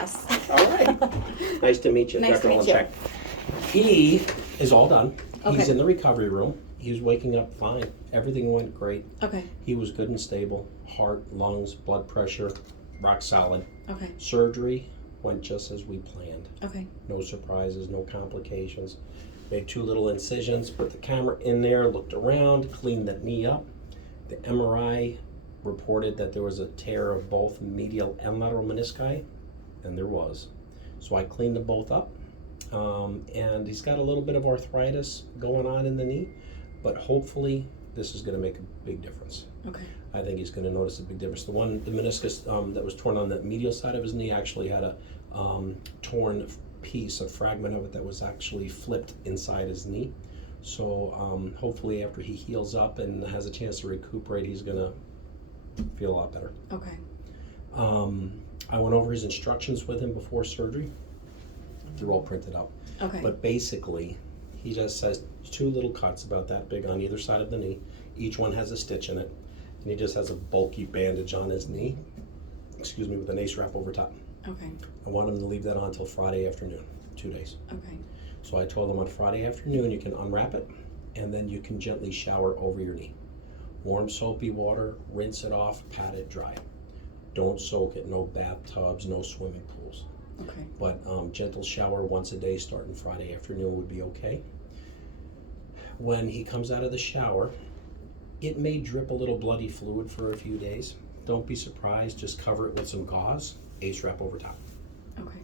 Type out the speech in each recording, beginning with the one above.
Yes. All right. Nice to meet you, Nice Dr. to meet you. Olenchek. He is all done. He's Okay. in the recovery room. He was waking up fine. Everything went great. Okay. He was good and stable. Heart, lungs, blood pressure, rock solid. Okay. Surgery went just as we planned. Okay. No surprises, no complications. Made 2 little incisions, put the camera in there, looked around, cleaned the knee up. The MRI reported that there was a tear of both medial and lateral menisci, and there was. So I cleaned them both up. And he's got a little bit of arthritis going on in the knee, but hopefully this is going to make a big difference. Okay. I think he's going to notice a big difference. The meniscus that was torn on the medial side of his knee actually had a torn piece, a fragment of it that was actually flipped inside his knee. So hopefully after he heals up and has a chance to recuperate, he's going to feel a lot better. Okay. I went over his instructions with him before surgery. They're all printed out. Okay. But basically, he just has 2 little cuts about that big on either side of the knee. Each one has a stitch in it. And he just has a bulky bandage on his knee, with an ace wrap over top. Okay. I want him to leave that on until Friday afternoon, 2 days. Okay. So I told him on Friday afternoon you can unwrap it, and then you can gently shower over your knee. Warm soapy water, rinse it off, pat it dry. Don't soak it, no bathtubs, no swimming pools. Okay. But gentle shower once a day starting Friday afternoon would be okay. When he comes out of the shower, it may drip a little bloody fluid for a few days. Don't be surprised, just cover it with some gauze, ace wrap over top. Okay.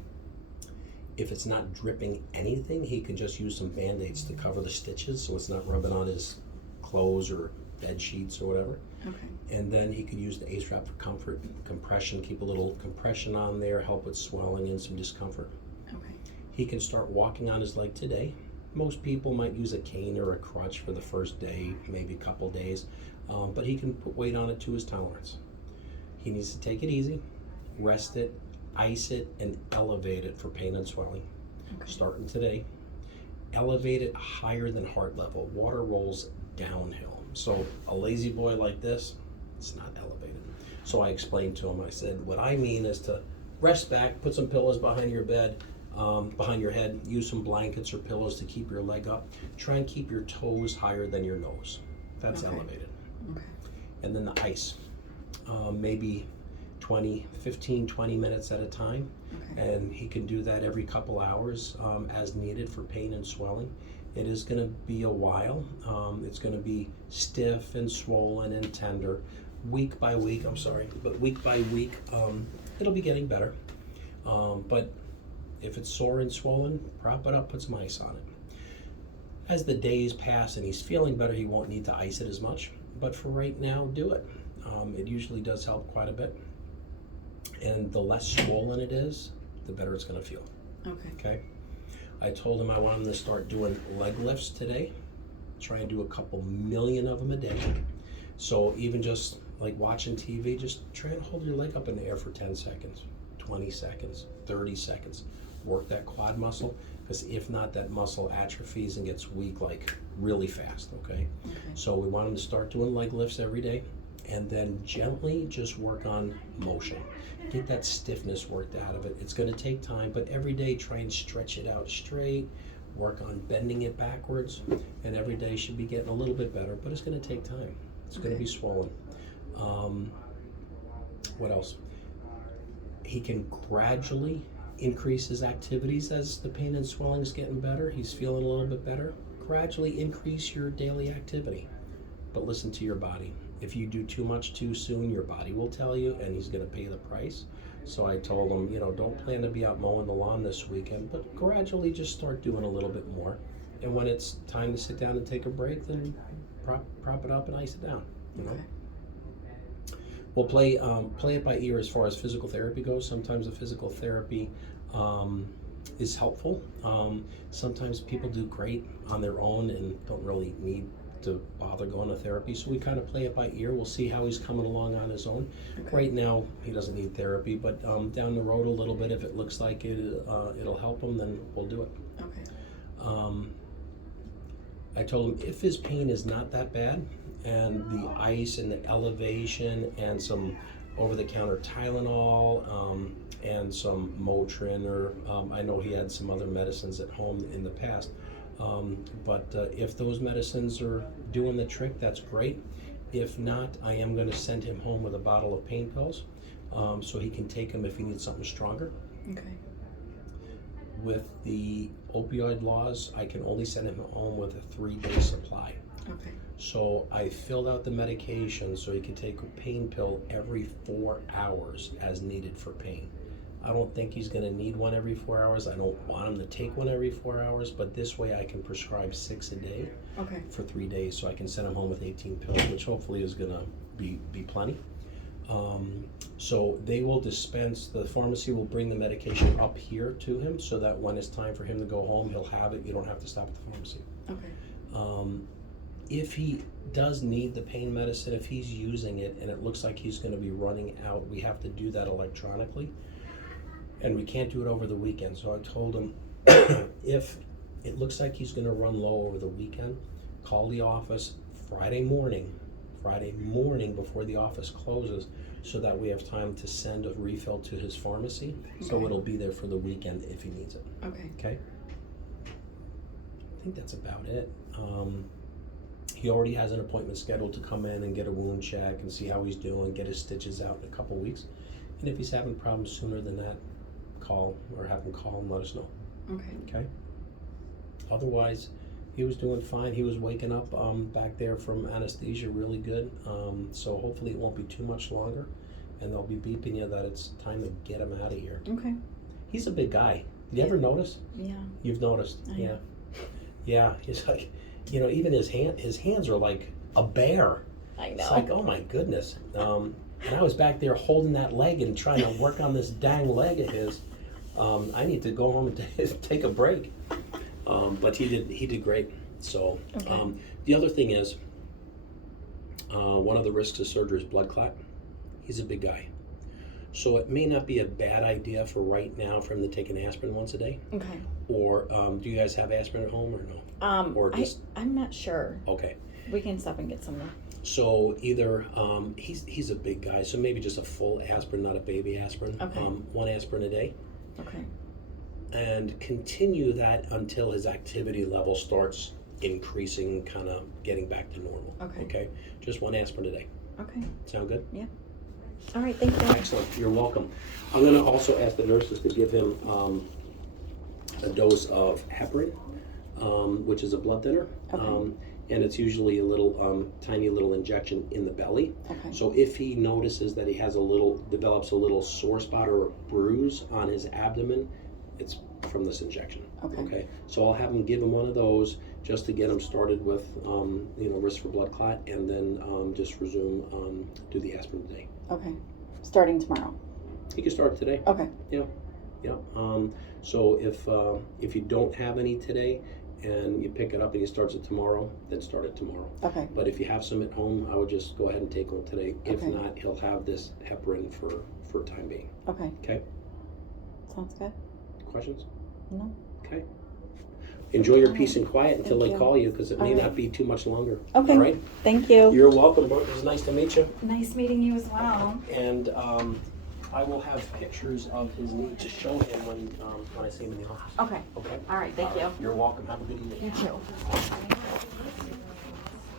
If it's not dripping anything, he can just use some Band-Aids to cover the stitches so it's not rubbing on his clothes or bed sheets or whatever. Okay. And then he could use the ace wrap for comfort, compression, keep a little compression on there, help with swelling and some discomfort. Okay. He can start walking on his leg today. Most people might use a cane or a crutch for the first day, maybe a couple days, but he can put weight on it to his tolerance. He needs to take it easy, rest it, ice it, and elevate it for pain and swelling. Okay. Starting today, elevate it higher than heart level. Water rolls downhill. So a lazy boy like this, it's not elevated. So I explained to him, I said, what I mean is to rest back, put some pillows behind your bed, behind your head, use some blankets or pillows to keep your leg up. Try and keep your toes higher than your nose. That's Okay. elevated. Okay. And then the ice, maybe 15, 20 minutes at a time. Okay. And he can do that every couple hours as needed for pain and swelling. It is going to be a while. It's going to be stiff and swollen and tender. Week by week, it'll be getting better. But if it's sore and swollen, prop it up, put some ice on it. As the days pass and he's feeling better, he won't need to ice it as much. But for right now, do it. It usually does help quite a bit. And the less swollen it is, the better it's going to feel. Okay. Okay? I told him I want him to start doing leg lifts today. Try and do a couple million of them a day. So even just like watching TV, just try and hold your leg up in the air for 10 seconds, 20 seconds, 30 seconds. Work that quad muscle, because if not, that muscle atrophies and gets weak like really fast, okay? Okay. So we want him to start doing leg lifts every day, and then gently just work on motion. Get that stiffness worked out of it. It's going to take time, but every day try and stretch it out straight, work on bending it backwards, and every day should be getting a little bit better, but it's going to take time. It's going to be swollen. What else? He can gradually increase his activities as the pain and swelling is getting better. He's feeling a little bit better. Gradually increase your daily activity, but listen to your body. If you do too much too soon, your body will tell you, and he's going to pay the price. So I told him, don't plan to be out mowing the lawn this weekend, but gradually just start doing a little bit more. And when it's time to sit down and take a break, then prop it up and ice it down. Okay. We'll play it by ear as far as physical therapy goes. Sometimes the physical therapy is helpful. Sometimes people do great on their own and don't really need to bother going to therapy. So we kind of play it by ear. We'll see how he's coming along on his own. Okay. Right now, he doesn't need therapy, but down the road a little bit, if it looks like it'll help him, then we'll do it. Okay. I told him if his pain is not that bad, and the ice and the elevation and some over-the-counter Tylenol and some Motrin, or I know he had some other medicines at home in the past. But if those medicines are doing the trick, that's great. If not, I am going to send him home with a bottle of pain pills, so he can take them if he needs something stronger. Okay. With the opioid laws, I can only send him home with a 3-day supply. Okay. So I filled out the medication so he can take a pain pill every 4 hours as needed for pain. I don't think he's going to need one every 4 hours. I don't want him to take one every 4 hours, but this way I can prescribe 6 a day Okay. for 3 days, so I can send him home with 18 pills, which hopefully is going to be plenty. So they will dispense, the pharmacy will bring the medication up here to him so that when it's time for him to go home, he'll have it. You don't have to stop at the pharmacy. Okay. If he does need the pain medicine, if he's using it and it looks like he's going to be running out, we have to do that electronically. And we can't do it over the weekend. So I told him, if it looks like he's going to run low over the weekend, call the office Friday morning before the office closes, so that we have time to send a refill to his pharmacy. So Okay. it'll be there for the weekend if he needs it. Okay. Okay? I think that's about it. He already has an appointment scheduled to come in and get a wound check and see how he's doing, get his stitches out in a couple weeks. And if he's having problems sooner than that, call or have him call and let us know. Okay. Okay? Otherwise, he was doing fine. He was waking up back there from anesthesia really good. So hopefully it won't be too much longer, and they'll be beeping you that it's time to get him out of here. Okay. He's a big guy. Did you ever notice? Yeah. You've noticed? I Yeah. have. Yeah, he's like, you know, even his hands are like a bear. I know. It's like, oh my goodness. And I was back there holding that leg and trying to work on this dang leg of his. I need to go home and take a break. But he did great. So Okay. the other thing is, one of the risks of surgery is blood clot. He's a big guy. So it may not be a bad idea for right now for him to take an aspirin once a day. Okay. Or do you guys have aspirin at home or no? Or just I'm not sure. okay. We can stop and get some more. So either he's a big guy, so maybe just a full aspirin, not a baby aspirin. Okay. 1 aspirin a day, Okay. and continue that until his activity level starts increasing, kind of getting back to normal. Okay. Okay. Just 1 aspirin a day. Okay. Sound good? Yeah. All right. Thank you. Excellent. You're welcome. I'm going to also ask the nurses to give him a dose of heparin, which is a blood thinner. Okay. And it's usually a little tiny little injection in the belly. Okay. So if he notices that he has develops a little sore spot or a bruise on his abdomen, it's from this injection. Okay. So I'll have him give him one of those just to get him started with, risk for blood clot, and then just resume, do the aspirin today. Okay. Starting tomorrow. He can start today. Okay. Yeah. So if you don't have any today, and you pick it up and he starts it tomorrow, then start it tomorrow. Okay. But if you have some at home, I would just go ahead and take one today. If Okay. not, he'll have this heparin for time being. Okay. Okay? Sounds good. Questions? No. Okay. Enjoy your All peace and quiet until Thank they you. call you, because it may All right. not be too much longer. Okay. All right? Thank you. You're welcome, Brooke. It was nice to meet you. Nice meeting you as well. And I will have pictures of his knee to show him when I see him in the office. Okay. Okay? All right. Thank you. You're welcome. Have a good evening. You too.